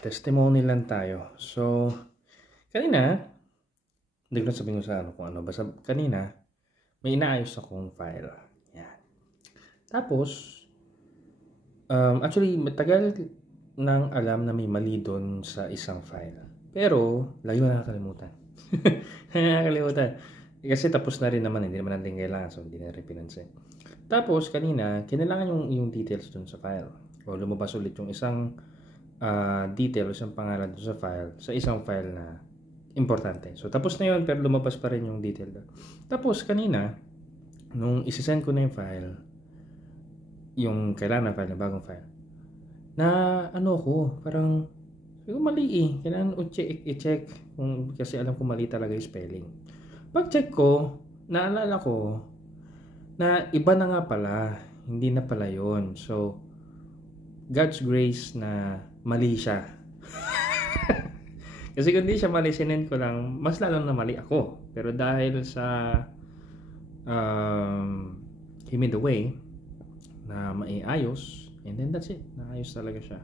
testimony lang tayo. So, kanina, hindi ko na sabihin ko sa ano kung ano. Basta kanina, may inaayos akong file. Yan. Tapos, actually, matagal nang alam na may mali doon sa isang file. Pero, lagi ko nakakalimutan. Nakakalimutan. Kasi tapos na rin naman, hindi naman natin kailangan. So, hindi na rin pinansin. Tapos, kanina, kinailangan yung details doon sa file. O lumabas ulit yung isang detail o isang pangalan doon sa isang file na importante. So, tapos na yun, pero lumabas pa rin yung detail doon. Tapos, kanina, nung isisend ko na yung file, yung kailangan na file, na bagong file, na ano ko, parang, mali eh. Kailangan i-check kasi alam ko mali talaga yung spelling. Pag-check ko, naalala ko, na iba na nga pala, hindi na pala yun. So, God's grace na mali siya. Kasi kung di siya mali, sinend ko lang, mas lalong na mali ako. Pero dahil sa he made the way na maiayos, and then that's it. Naayos talaga siya.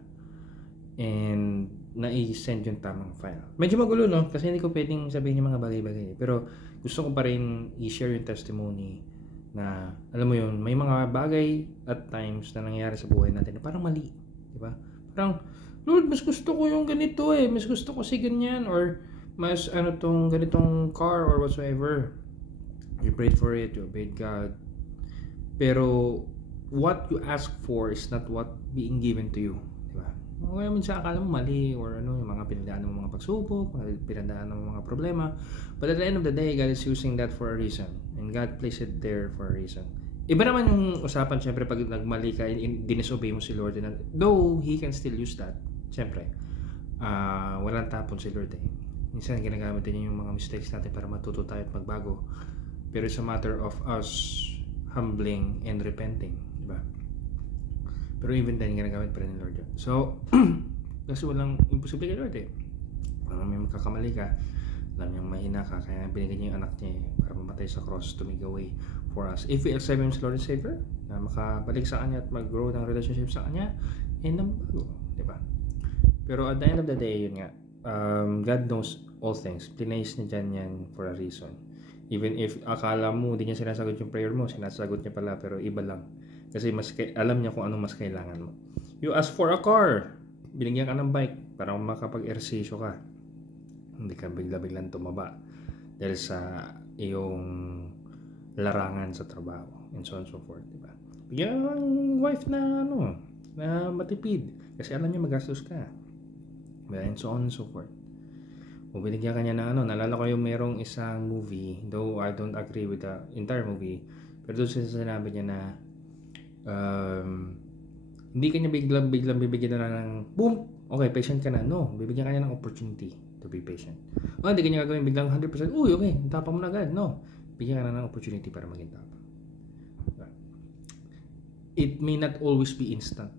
And nai-send yung tamang file. Medyo magulo, no? Kasi hindi ko pwedeng sabihin yung mga bagay-bagay. Pero gusto ko pa rin i-share yung testimony na, alam mo yun, may mga bagay at times na nangyayari sa buhay natin na parang mali. Diba? Parang, Lord, mas gusto ko yung ganito eh. Mas gusto ko si ganyan. Or, mas tong ganitong car or whatsoever. You prayed for it. You obeyed God. Pero, what you ask for is not what being given to you. Diba? Kaya minsan akala mo mali or yung mga pinagdaan ng mga pagsubok, pinagdaan ng mga problema. But at the end of the day, God is using that for a reason. And God placed it there for a reason. Iba naman yung usapan, syempre, pag nagmali ka, dinisobey mo si Lord. Though, He can still use that. Syempre, walang tapon si Lord eh. Minsan, ginagamit din yung mga mistakes natin para matuto tayo at magbago. Pero it's a matter of us humbling and repenting. Diba? Pero even then, ginagamit pa rin ni Lord yun. So, kasi walang imposible kay Lord eh. Kung may magkakamali ka, alam niyang mahina ka, kaya binigyan niya yung anak niya para mamatay sa cross to make a way for us. If we accept Him as Lord and Savior, na makabalik sa Kanya at mag-grow ng relationship sa Kanya, and namabago. Diba? Pero at the end of the day, yun nga, God knows all things. Plinayos niya dyan yan for a reason. Even if akala mo, hindi niya sinasagot yung prayer mo, sinasagot niya pala, pero iba lang. Kasi alam niya kung anong mas kailangan mo. You ask for a car, binigyan ka ng bike para makapag-ersisyo ka. Hindi ka bigla-biglang tumaba dahil sa iyong larangan sa trabaho and so on and so forth, diba? Bigyan ng wife na na matipid kasi alam niya magastos ka, diba? And so on and so forth. O binigyan ka niya ng nalala ko yung merong isang movie, though I don't agree with the entire movie, pero doon sinabi niya na hindi kanya biglang bibigyan na ng boom, okay, patient ka na. No, bibigyan kanya ng opportunity to be patient. Hindi kanya gagawin biglang 100%, uy, okay, tapang mo na agad. No, bigyan ka na ng opportunity para maging tapang. It may not always be instant.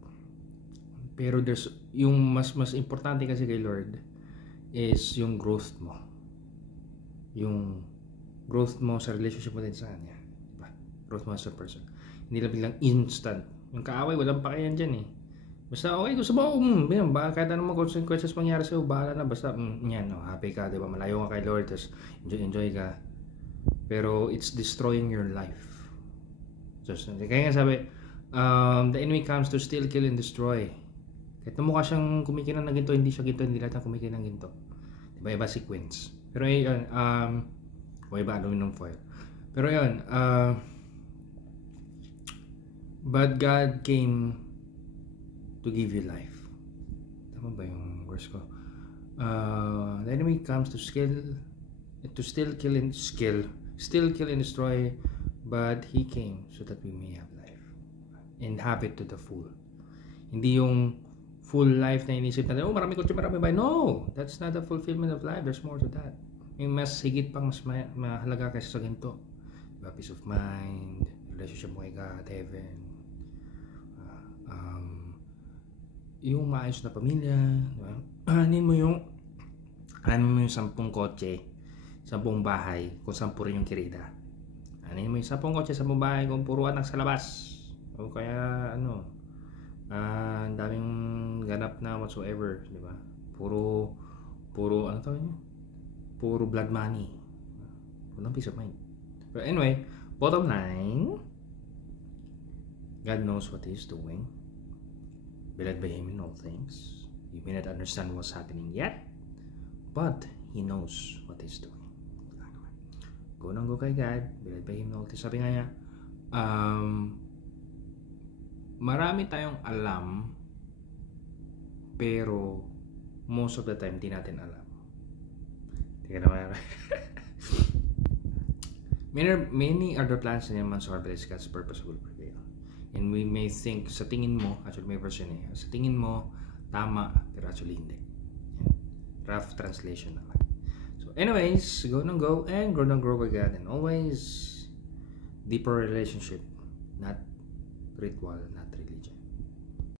Pero there's yung mas importante kasi kay Lord is yung growth mo. Yung growth mo sa relationship mo din sa Kanya. Diba? Growth mo as a person. Hindi lang biglang instant. Yung kaaway, walang pakiyan dyan eh. Basta okay, gusto mo, kahit anong mga consequences mangyari sa'yo, bahala na, basta, yan, happy ka, diba? Malayo ka kay Lord, tapos enjoy ka. Pero it's destroying your life. Just, kaya nga sabi, the enemy comes to steal, kill, and destroy. Kahit na mukha siyang kumikinang ng ginto, hindi siya ginto, hindi lahat ng kumikinang ng ginto. Diba, iba sequence. Pero yun, o iba aluminum foil. Pero yun, but God came to give you life. Tama ba yung verse ko? The enemy comes to steal, kill, and destroy, but He came so that we may have life and have it to the full. Hindi yung full life na inisip natin, marami kotse, marami bahay. No, that's not the fulfillment of life. There's more to that. May mas higit pang mas mahalaga kaysa sa ginto. Diba? Peace of mind, relationship mo kay God, heaven, yung maayos na pamilya, diba? Anin mo yung 10 kotse, 10 bahay, kung 10 rin yung kirita. Anin mo yung 10 kotse, 10 bahay, kung puro anak sa labas. O kaya ang daming ganap na whatsoever, di ba? Puro ano tawag niyo? Puro blood money. Walang peace of mind. But anyway, bottom line, God knows what He's doing. Be led by Him in all things. You may not understand what's happening yet, but He knows what He's doing. Go nang go kay God. Be led by Him in all things. Sabi nga niya, marami tayong alam, pero most of the time, di natin alam. Tingnan naman. Many other plans in man's heart, but God's purpose will prevail. And we may think, sa tingin mo, actually may version sa tingin mo, tama, pero actually hindi. Rough translation naman. So anyways, go nang go and grow nang grow with God. And always, deeper relationship, not ritual, not